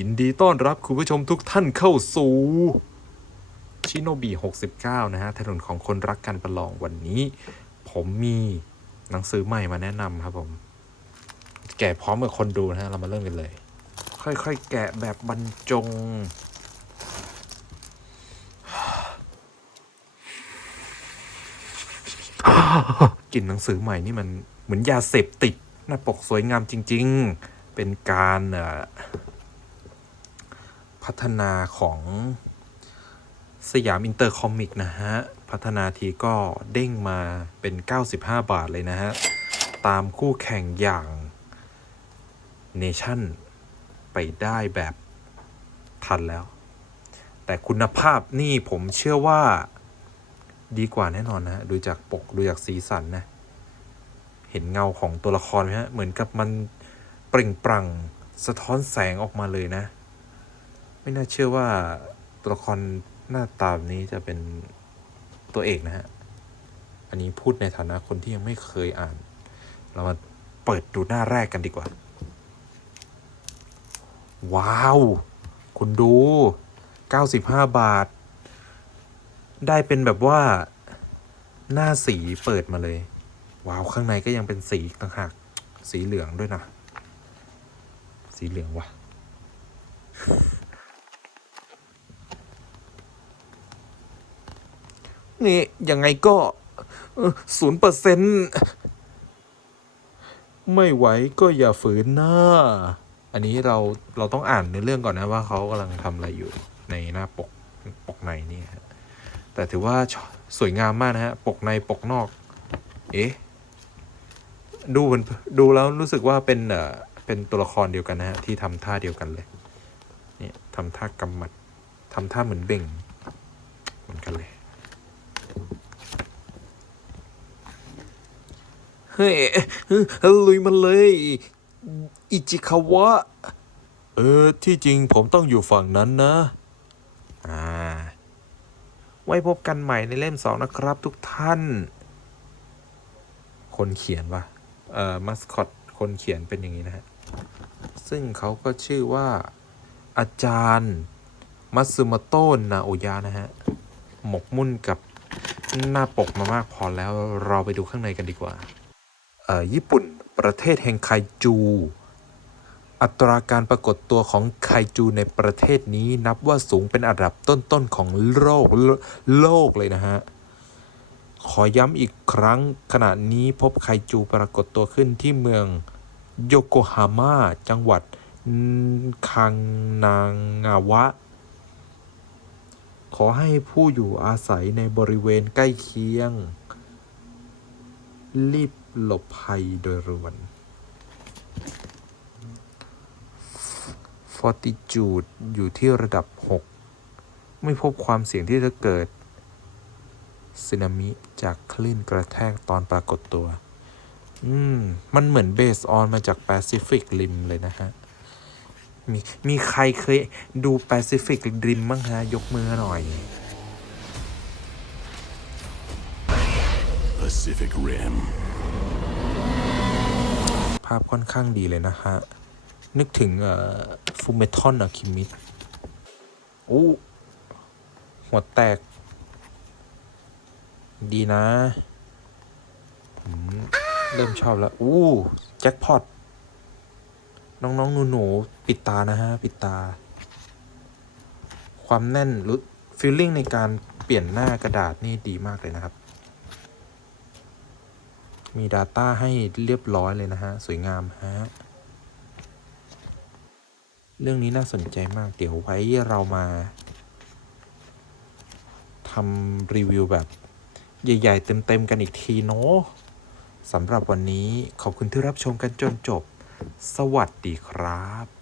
ยินดีต้อนรับคุณผู้ชมทุกท่านเข้าสู่ชิโนบี69 นะฮะ ถนนของคนรักกันประลองวันนี้ ผมมีหนังสือใหม่มาแนะนำครับผม แกะพร้อมกับคนดูนะฮะ เรามาเริ่มกันเลย ค่อยๆ แกะแบบบรรจง กลิ่นหนังสือใหม่นี่มันเหมือนยาเสพติด หน้าปกสวยงามจริง ๆ เป็นการเอ่อ พัฒนาของสยามอินเตอร์คอมิกนะฮะ พัฒนาทีก็เด้งมาเป็น 95 บาทเลยนะฮะ ตามคู่แข่งอย่างเนชั่นไปได้แบบทันแล้ว แต่คุณภาพนี่ผมเชื่อว่าดีกว่าแน่นอนนะ ดูจากปก ดูจากสีสันนะ เห็นเงาของตัวละครไหมฮะ เหมือนกับมันเปล่งปลั่งสะท้อนแสงออกมาเลยนะ ไม่น่าเชื่อว่าตัวละครหน้าตาแบบนี้จะเป็นตัวเอกนะฮะ อันนี้พูดในฐานะคนที่ยังไม่เคยอ่าน เรามาเปิดดูหน้าแรกกันดีกว่า ว้าว คุณดู 95 บาท ได้เป็นแบบว่าหน้าสีเปิดมาเลย ว้าว ข้างในก็ยังเป็นสีต่างหาก สีเหลืองด้วยนะ สีเหลืองว่ะ นี่ยังไงก็ศูนย์เปอร์เซ็นต์ไม่ไหวก็อย่าฝืนหน้าอันนี้เราเราต้องอ่านในอเรื่องก่อนนะว่าเขากำลังทำอะไรอยู่ในหน้าปกปกในนี่ฮะแต่ถือว่าสวยงามมากนะฮะ ปกในปกนอก เอ๊ะ ดูมันดูแล้วรู้สึกว่าเป็นเอ่อเป็นตัวละครเดียวกันนะฮะ ที่ทำท่าเดียวกันเลยเนี่ยทำท่ากำมัดทำท่าเหมือนเบ่ง เหมือนกันเลย เฮ้ยลุยมันเลย อิจิคาวะ เออ ที่จริงผมต้องอยู่ฝั่งนั้นนะ อ่า ไว้พบกันใหม่ในเล่มสองนะครับทุกท่าน คนเขียนว่าเอ่อ มัสคอต คนเขียนเป็นอย่างนี้นะฮะ ซึ่งเขาก็ชื่อว่า อาจารย์ มัตสึโมโตะนาโอยะนะฮะ หมกมุ่นกับหน้าปกมามากพอแล้วเราไปดูข้างในกันดีกว่า ญี่ปุ่น ประเทศแห่งไคจู อัตราการปรากฏตัวของไคจูในประเทศนี้นับว่าสูงเป็นอันดับต้นๆของโลกโลโลกเลยนะฮะ ขอย้ำอีกครั้งขณะนี้พบไคจูปรากฏตัวขึ้นที่เมืองโยโกฮาม่าจังหวัดคังนางาวะ ขอให้ผู้อยู่อาศัยในบริเวณใกล้เคียง รีบหลบภัยโดยรวน Fortitude อยู่ที่ระดับ 6 ไม่พบความเสี่ยงที่จะเกิดสึนามิจากคลื่นกระแทกตอนปรากฏตัว อืม มันเหมือนเบสออนมาจากแปซิฟิกริมเลยนะฮะ มี มีใครเคยดูแปซิฟิกริมบ้างฮะ ยกมือหน่อย Pacific Rim. ภาพค่อนข้างดีเลยนะฮะ นึกถึงเอ่อฟูเมทอนอะคิมิดอู้หัวแตก ดีนะ เริ่มชอบแล้ว อู้แจ็คพอต น้อง ๆ หนู ๆ ปิดตานะฮะ ปิดตา ความแน่นรู้ฟีลลิ่งในการเปลี่ยนหน้ากระดาษนี่ดีมากเลยนะครับ มี Data ให้เรียบร้อยเลยนะฮะ สวยงามฮะ เรื่องนี้น่าสนใจมากเดี๋ยวไว้เรามาทำรีวิวแบบใหญ่ ๆ เต็ม ๆ กันอีกทีเนาะสำหรับวันนี้ขอบคุณที่รับชมกันจนจบ สวัสดีครับ